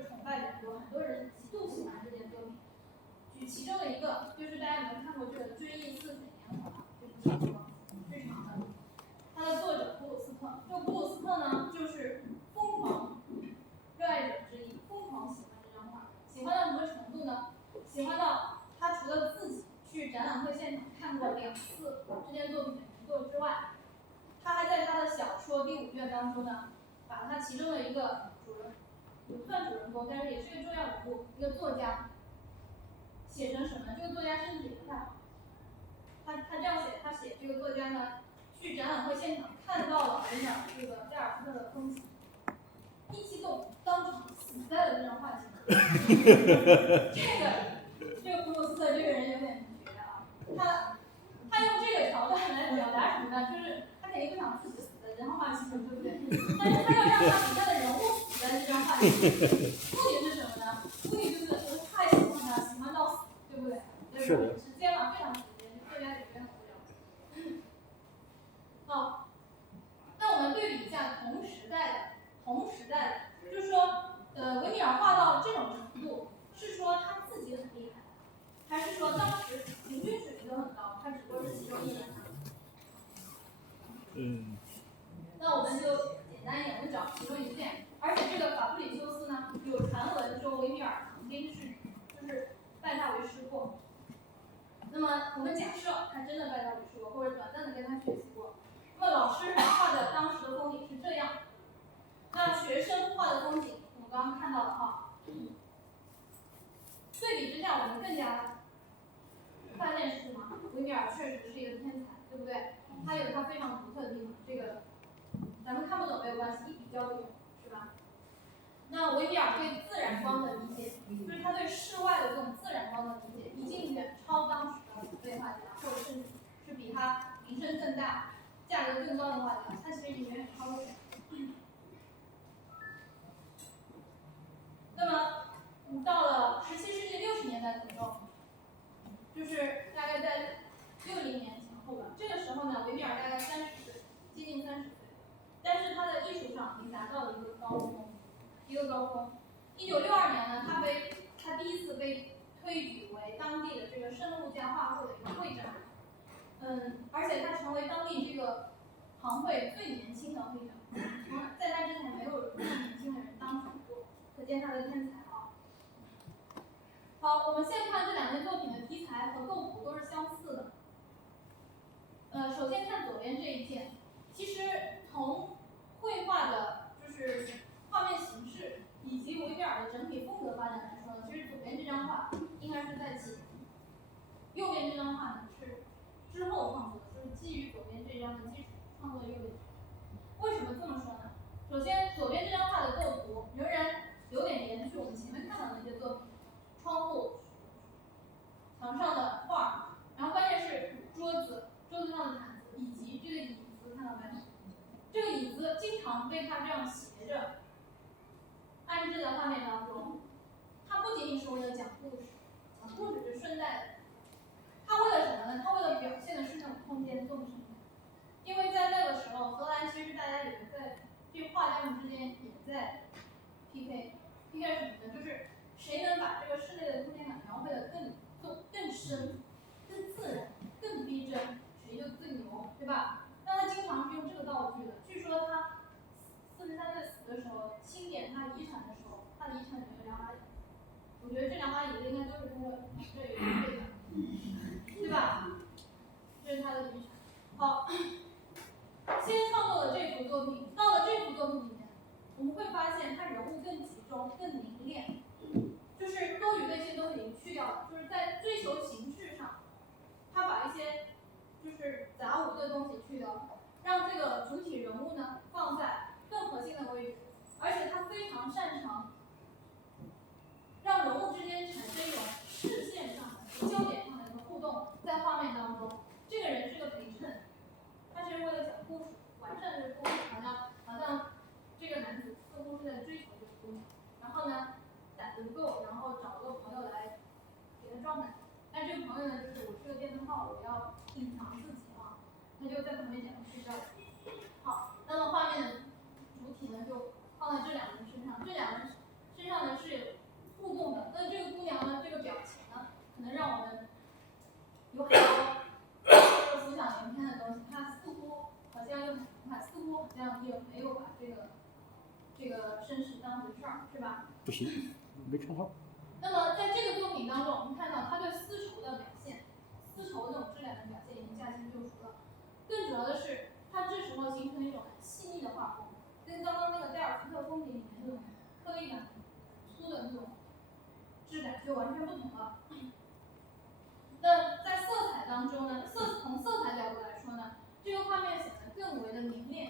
就是崇拜比较多，很多人极度喜欢这件作品。举其中的一个，就是大家有没有看过这个《追忆似水年华》这部小说，日常的。它的作者普鲁斯特，这个普鲁斯特呢，就是疯狂热爱者之一，疯狂喜欢这张画，喜欢到什么程度呢？喜欢到他除了自己去展览会现场看过2次这件作品的原作之外，他还在他的小说第5卷当中呢，把他其中的一个主人，不算主人公，但是也是一个重要人物，一个作家，写成什么？这个作家身体不太好，他这样写，他写这个作家呢，去展览会现场看到了维米尔这个盖尔斯特的风景，一激动当场死在了这张画前。这个普鲁斯特这个人有点绝啊，他用这个桥段来表达什么呢？就是他肯定不想自己死在这张画前，对不对？但是他要让他底下的人物死在这张画前，目的是什么呢？目的就是太喜欢他，喜欢到死，对不对？是的。时间嘛，非常时间，作家也很无聊。好，那我们对比一下同时代的，就是说，维米尔画到这种程度，是说他自己很厉害，还是说当时平均水平都很高，他只不过是其中一人呢？那我们就简单一点，我们找其中一件。而且这个法布里修斯呢，有传闻说维米尔曾经就是拜他为师过。那么我们假设他真的拜他为师过，或者短暂的跟他学习过。那么老师画的当时的风景是这样，那学生画的风景，我们刚刚看到了哈。对比之下，我们更加发现是什么？维米尔确实是一个天才，对不对？他有他非常独特的地方，这个咱们看不懂没有关系，一比较就懂，是吧？那维米尔对自然光的理解，就是他对室外的这种自然光的理解，已经远超当时的古代画家，或者甚至是比他名声更大、价格更高的画家，他其实已经远远超过他。那么，到了17世纪60年代左右，就是大概在60年前后吧。这个时候呢，维米尔大概30岁，接近30岁，但是他的艺术上已经达到了一个高峰。1962年呢，他第一次被推举为当地的这个圣路加画会的一个会长，而且他成为当地这个行会最年轻的会长，在他之前没有这么年轻的人当选过，可见他的天才啊。好，我们现在看这2件作品的题材和构图都是相似的。首先看左边这一件，其实从绘画的就是画面形式以及维米尔的整体风格发展来说，其实左边这张画应该是在前，右边这张画呢是之后创作的，就是基于左边这张的基础创作右边。为什么这么说呢？首先，左边这张画的构图仍然有点延续我们前面看到的那些作品，窗户、墙上的画，然后关键是桌子上的毯子以及这个椅子，看到没？这个椅子经常被他这样斜着安置在画面当中。它不仅仅是为了讲故事，讲故事是顺带的。它为了什么呢？它为了表现的是那种空间纵深感。因为在那个时候，荷兰其实大家也在这画家们之间也在 PK 是什么呢？就是谁能把这个室内的空间感描绘得更深、更自然、更逼真，谁就最牛，对吧？那他经常是用这个道具的。据说他43岁死的时候，清点他遗产的时候，他的遗产里面有2把椅子。我觉得这2把椅子应该都是他的这里的备的，对吧？这是他的遗产。好，先创作了这幅作品，到了这幅作品里面，我们会发现他人物更集中、更凝练，就是多余的一些东西已经去掉了，就是在追求形式上，他把一些就是杂无的东西去掉了，让这个主体人物呢放在更核心的位置，而且他非常擅长让人物之间产生一种视线上的、焦点上的一个互动，在画面当中，这个人是个陪衬，他是为了讲故事，完善这个故事，好像这个男子似乎是在追求这个姑娘，然后呢胆子不够，然后找个朋友来给他壮胆。但这个朋友呢，就是我是个电灯泡，我要隐藏自己啊，他就在旁边讲睡觉。好，那么画面的主体呢就放在这2人身上，这2人身上呢是有这个绅士当回事儿，是吧？不行，没称号。那么在这个作品当中，我们看到他对丝绸的表现，丝绸那种质量的表现已经驾轻就熟了。更主要的是，他这时候形成一种很细腻的画风，跟刚刚那个戴尔福特风景里面那种颗粒感粗的那种质感就完全不同了。那在色彩当中呢，从色彩角度来说呢，这个画面显得更为的明亮，